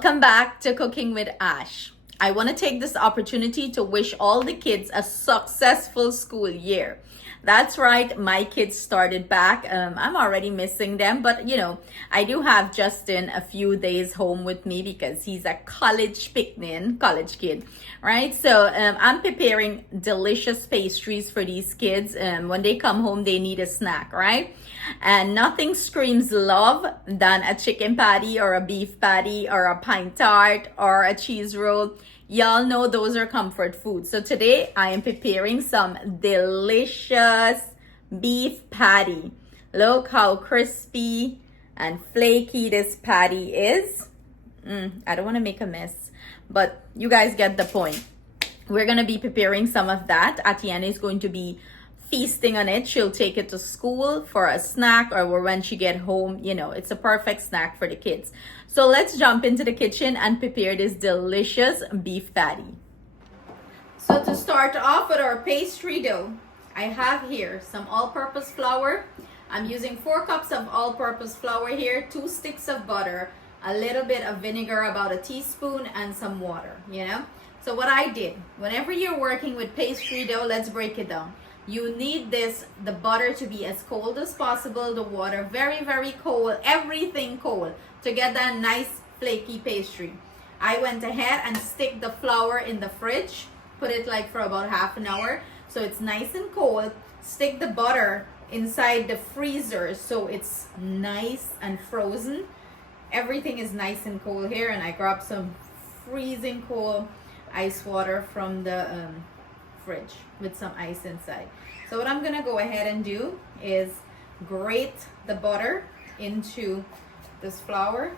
Welcome back to Cooking with Ash. I want to take this opportunity to wish all the kids a successful school year. That's right, my kids started back. I'm already missing them, but I do have Justin a few days home with me because he's a college kid, right? So I'm preparing delicious pastries for these kids. When they come home, they need a snack, right? And nothing screams love than a chicken patty or a beef patty or a pine tart or a cheese roll. Y'all know those are comfort foods. So today I am preparing some delicious beef patty. Look how crispy and flaky this patty is. I don't want to make a mess, but you guys get the point. We're going to be preparing some of that. Atiana is going to be feasting on it. She'll take it to school for a snack or when she get home. It's a perfect snack for the kids. So let's jump into the kitchen and prepare this delicious beef patty. So to start off with our pastry dough, I have here some all-purpose flour. I'm using 4 cups of all-purpose flour here, 2 sticks of butter, a little bit of vinegar, about a teaspoon, and some water, So what I did, whenever you're working with pastry dough, let's break it down. You need the butter to be as cold as possible, the water very, very cold, everything cold to get that nice flaky pastry. I went ahead and stick the flour in the fridge, put it like for about half an hour so it's nice and cold. Stick the butter inside the freezer so it's nice and frozen. Everything is nice and cold here, and I grabbed some freezing cold ice water from the fridge with some ice inside. So what I'm gonna go ahead and do is grate the butter into this flour.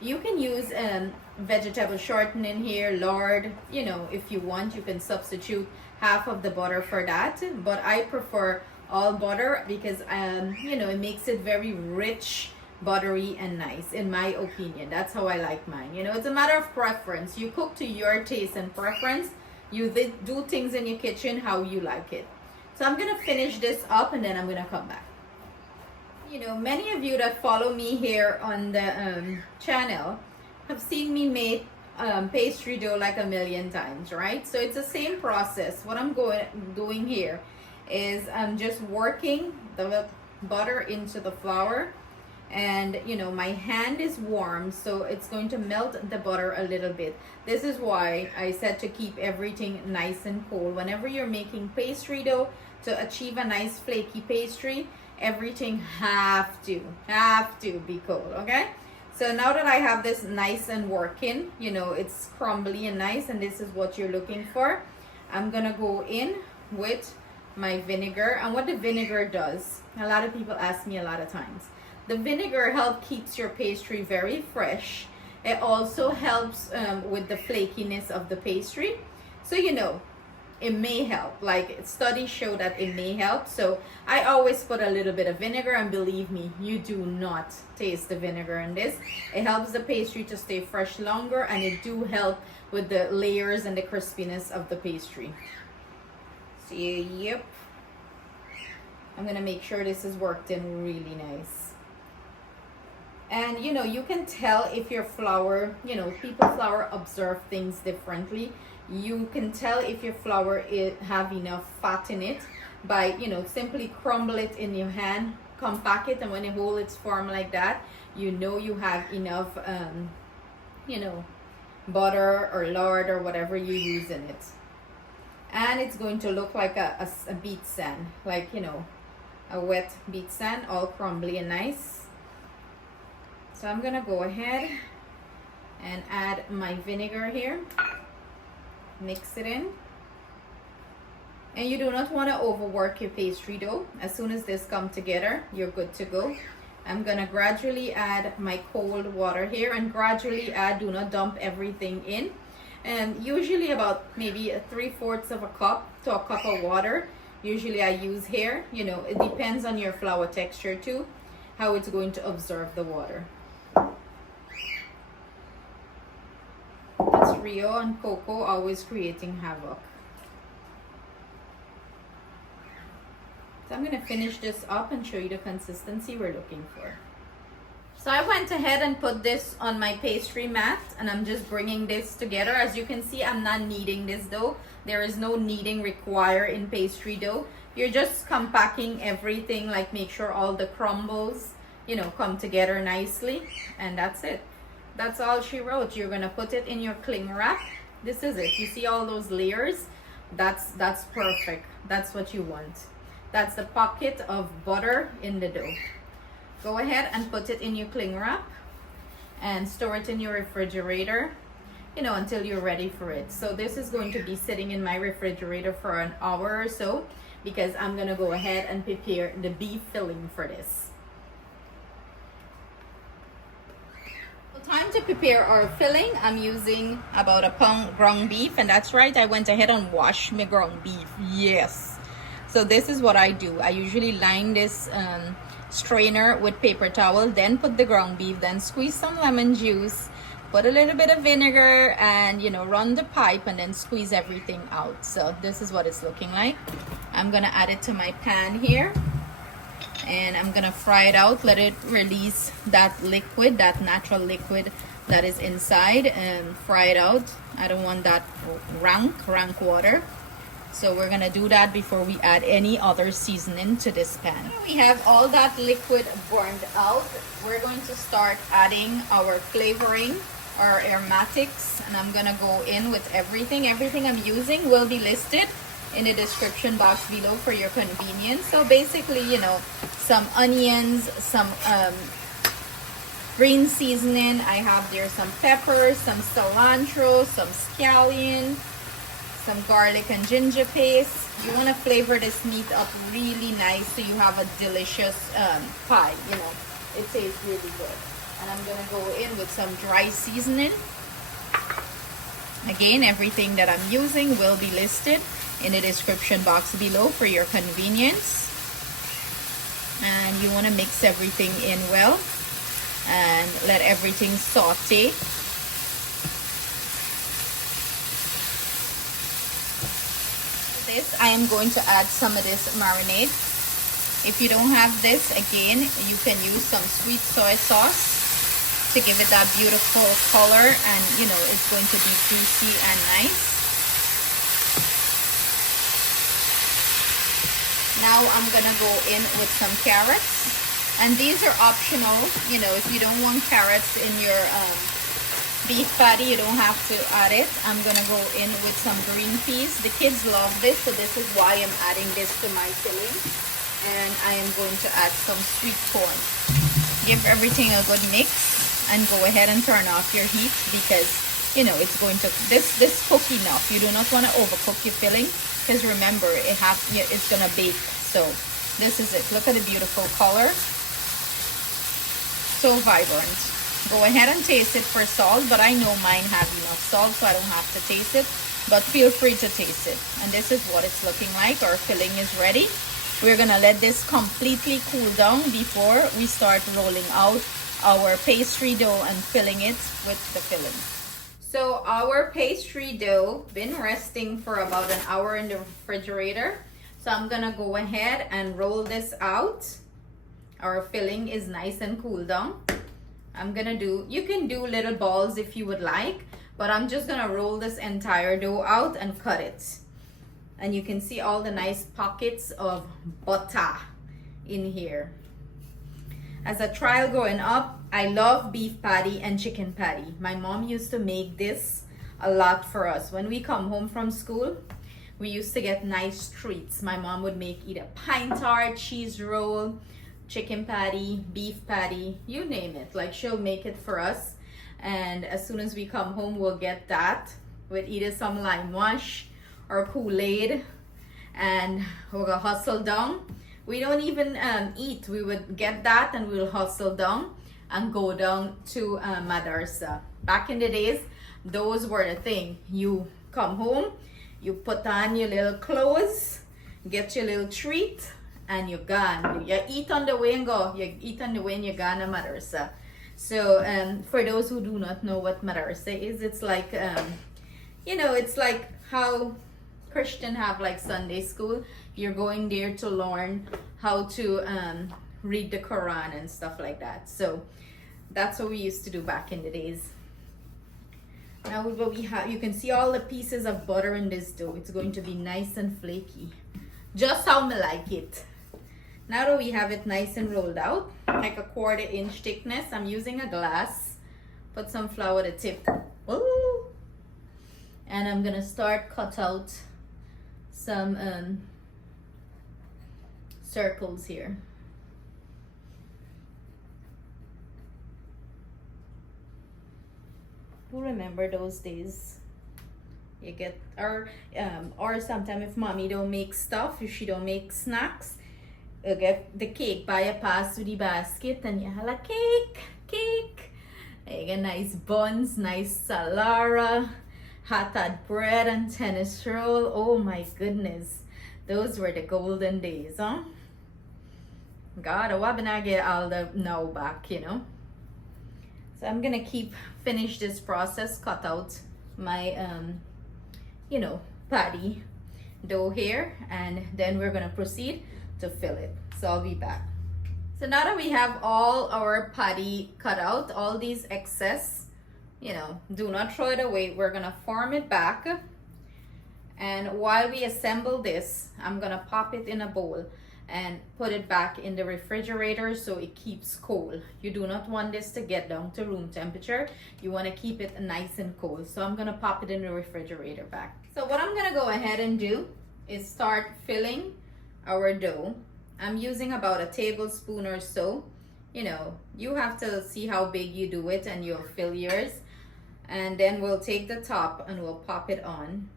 You can use vegetable shortening here, lard, if you want. You can substitute half of the butter for that, but I prefer all butter because it makes it very rich, buttery, and nice, in my opinion. That's how I like mine. It's a matter of preference. You cook to your taste and preference. You do things in your kitchen how you like it. So I'm gonna finish this up and then I'm gonna come back. Many of you that follow me here on the channel have seen me make pastry dough like a million times, right? So it's the same process. What I'm doing here is I'm just working the butter into the flour, and my hand is warm, so it's going to melt the butter a little bit. This is why I said to keep everything nice and cold. Whenever you're making pastry dough, to achieve a nice flaky pastry, everything have to be cold. Okay, so now that I have this nice and working, it's crumbly and nice, and this is what you're looking for, I'm gonna go in with my vinegar. And what the vinegar does, a lot of people ask me a lot of times, the vinegar keeps your pastry very fresh. It also helps with the flakiness of the pastry. So it may help. Like studies show that it may help. So I always put a little bit of vinegar, and believe me, you do not taste the vinegar in this. It helps the pastry to stay fresh longer, and it do help with the layers and the crispiness of the pastry. See, yep. I'm gonna make sure this is worked in really nice. And you can tell if your flour, flour observe things differently. You can tell if your flour have enough fat in it by simply crumble it in your hand, compact it, and when you hold its form like that, you have enough butter or lard or whatever you use in it. And it's going to look like a beet sand, like a wet beet sand, all crumbly and nice. So I'm gonna go ahead and add my vinegar here, mix it in. And you do not want to overwork your pastry dough. As soon as this comes together, you're good to go. I'm gonna gradually add my cold water here, and gradually add, do not dump everything in. And usually about maybe 3/4 of a cup to a cup of water usually I use here. It depends on your flour texture too, how it's going to absorb the water. That's Rio and Coco always creating havoc. So I'm going to finish this up and show you the consistency we're looking for. So I went ahead and put this on my pastry mat, and I'm just bringing this together. As you can see, I'm not kneading this dough. There is no kneading required in pastry dough. You're just compacting everything, like make sure all the crumbles, you know, come together nicely, and that's it. That's all she wrote. You're gonna put it in your cling wrap. This is it. You see all those layers? That's perfect. That's what you want. That's the pocket of butter in the dough. Go ahead and put it in your cling wrap and store it in your refrigerator, you know, until you're ready for it. So this is going to be sitting in my refrigerator for an hour or so, because I'm gonna go ahead and prepare the beef filling for this. So time to prepare our filling. I'm using about a pound ground beef, and that's right, I went ahead and washed my ground beef. Yes. So this is what I do. I usually line this strainer with paper towel, then put the ground beef, then squeeze some lemon juice, put a little bit of vinegar, and you know, run the pipe, and then squeeze everything out. So this is what it's looking like. I'm gonna add it to my pan here, and I'm gonna fry it out, let it release that liquid, that natural liquid that is inside, and fry it out. I don't want that rank water. So we're gonna do that before we add any other seasoning to this pan. We have all that liquid burned out. We're going to start adding our flavoring, our aromatics, and I'm gonna go in with everything. Everything I'm using will be listed in the description box below for your convenience. So basically, you know, some onions, some green seasoning. I have there some peppers, some cilantro, some scallion, some garlic and ginger paste. You want to flavor this meat up really nice so you have a delicious pie. You know, it tastes really good. And I'm gonna go in with some dry seasoning. Again, everything that I'm using will be listed in the description box below for your convenience. And you want to mix everything in well and let everything saute. I am going to add some of this marinade. If you don't have this, again, you can use some sweet soy sauce to give it that beautiful color, and you know, it's going to be juicy and nice. Now I'm gonna go in with some carrots, and these are optional. You know, if you don't want carrots in your beef patty, you don't have to add it. I'm gonna go in with some green peas. The kids love this, so this is why I'm adding this to my filling. And I am going to add some sweet corn. Give everything a good mix and go ahead and turn off your heat, because you know it's going to this cook enough. You do not want to overcook your filling, because remember it's gonna bake. So this is it. Look at the beautiful color, so vibrant. Go ahead and taste it for salt, but I know mine have enough salt, so I don't have to taste it, but feel free to taste it. And this is what it's looking like. Our filling is ready. We're gonna let this completely cool down before we start rolling out our pastry dough and filling it with the filling. So our pastry dough been resting for about an hour in the refrigerator. So I'm gonna go ahead and roll this out. Our filling is nice and cooled down. You can do little balls if you would like, but I'm just gonna roll this entire dough out and cut it. And you can see all the nice pockets of butter in here. As a trial growing up, I love beef patty and chicken patty. My mom used to make this a lot for us. When we come home from school, we used to get nice treats. My mom would make either pine tart, cheese roll, chicken patty, beef patty, you name it. Like, she'll make it for us, and as soon as we come home, we'll get that with either some lime wash or Kool-Aid, and we'll go hustle down. We don't even eat. We would get that and we'll hustle down and go down to Madarsa. Back in the days, those were the thing. You come home, you put on your little clothes, get your little treat, and you're gone. You eat on the way and go. You eat on the way and you're gone to madrasa. So for those who do not know what madrasa is, it's like you know, it's like how Christian have like Sunday school. You're going there to learn how to read the Quran and stuff like that. So That's what we used to do back in the days. Now what we have, you can see all the pieces of butter in this dough. It's going to be nice and flaky, just how I like it. Now that we have it nice and rolled out, like a 1/4 inch thickness, I'm using a glass. Put some flour at the tip. Ooh. And I'm gonna start cut out some circles here. Who remember those days? You get, or sometimes if mommy don't make stuff, if she don't make snacks, you get the cake, buy a pass to the basket, and you have a cake. You get nice buns, nice salara, hot bread, and tennis roll. Oh my goodness, those were the golden days, huh? God, I want to get all the now back, you know. So I'm gonna finish this process, cut out my you know, patty dough here, and then we're gonna proceed to fill it. So I'll be back. So now that we have all our patty cut out, all these excess, you know, do not throw it away. We're gonna form it back, and while we assemble this, I'm gonna pop it in a bowl and put it back in the refrigerator so it keeps cold. You do not want this to get down to room temperature. You want to keep it nice and cold. So I'm gonna pop it in the refrigerator back. So what I'm gonna go ahead and do is start filling our dough. I'm using about a tablespoon or so. You know, you have to see how big you do it and you'll fill yours. And then we'll take the top and we'll pop it on.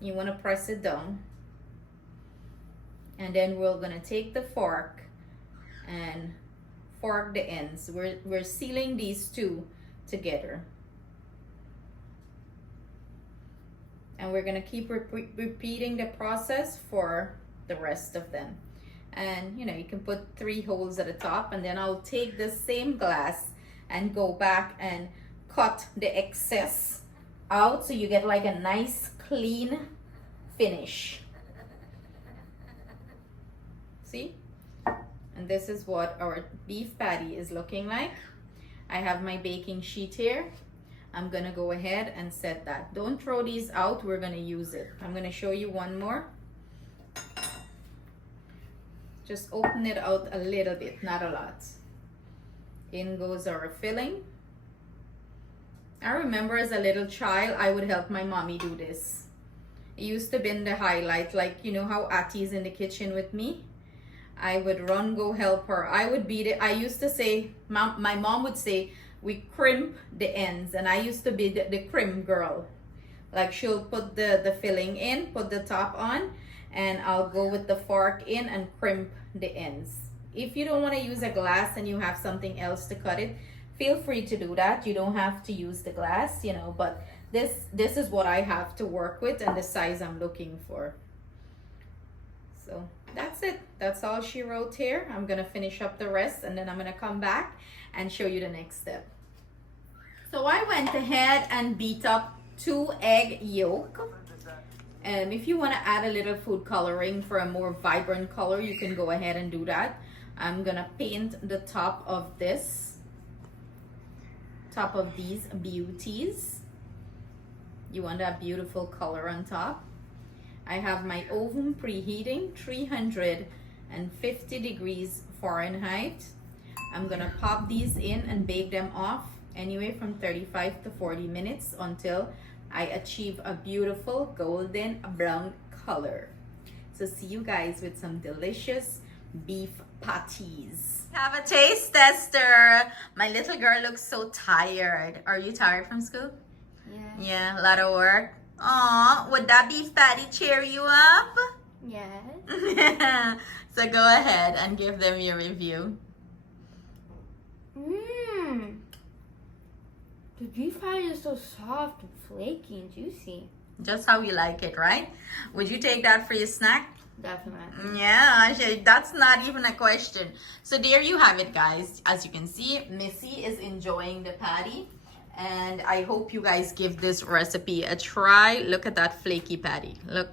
You want to press it down. And then we're gonna take the fork and fork the ends. We're sealing these two together. And we're gonna keep repeating the process for the rest of them. And you know, you can put 3 holes at the top, and then I'll take the same glass and go back and cut the excess out so you get like a nice clean finish. See? And this is what our beef patty is looking like. I have my baking sheet here. I'm gonna go ahead and set that. Don't throw these out, we're gonna use it. I'm gonna show you one more. Just open it out a little bit, not a lot. In goes our filling. I remember as a little child, I would help my mommy do this. It used to be the highlight, like you know how Auntie in the kitchen with me. I would run, go help her. I would beat it. I used to say, my mom would say, we crimp the ends. And I used to be the crimp girl. Like she'll put the filling in, put the top on, and I'll go with the fork in and crimp the ends. If you don't want to use a glass and you have something else to cut it, feel free to do that. You don't have to use the glass, you know, but this is what I have to work with and the size I'm looking for. So that's it. That's all she wrote here. I'm gonna finish up the rest and then I'm gonna come back and show you the next step. So I went ahead and beat up 2 egg yolk. If you want to add a little food coloring for a more vibrant color, you can go ahead and do that. I'm gonna paint the top of these beauties. You want that beautiful color on top. I have my oven preheating 350 degrees Fahrenheit. I'm gonna pop these in and bake them off anyway from 35 to 40 minutes until I achieve a beautiful golden brown color. So see you guys with some delicious beef patties. Have a taste tester. My little girl looks so tired. Are you tired from school? Yeah. Yeah, a lot of work. Aw, would that beef patty cheer you up? Yes. So go ahead and give them your review. Mmm. The beef patty is so soft and flaky and juicy. Just how you like it, right? Would you take that for your snack? Definitely. Yeah, that's not even a question. So there you have it, guys. As you can see, Missy is enjoying the patty. And I hope you guys give this recipe a try. Look at that flaky patty. Look,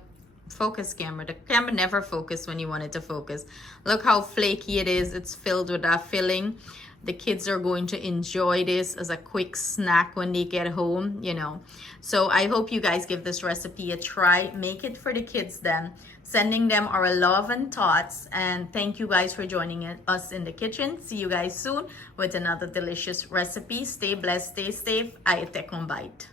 focus camera. The camera never focuses when you want it to focus. Look how flaky it is. It's filled with that filling. The kids are going to enjoy this as a quick snack when they get home, you know. So I hope you guys give this recipe a try. Make it for the kids then. Sending them our love and thoughts. And thank you guys for joining us in the kitchen. See you guys soon with another delicious recipe. Stay blessed, stay safe. I take on bite.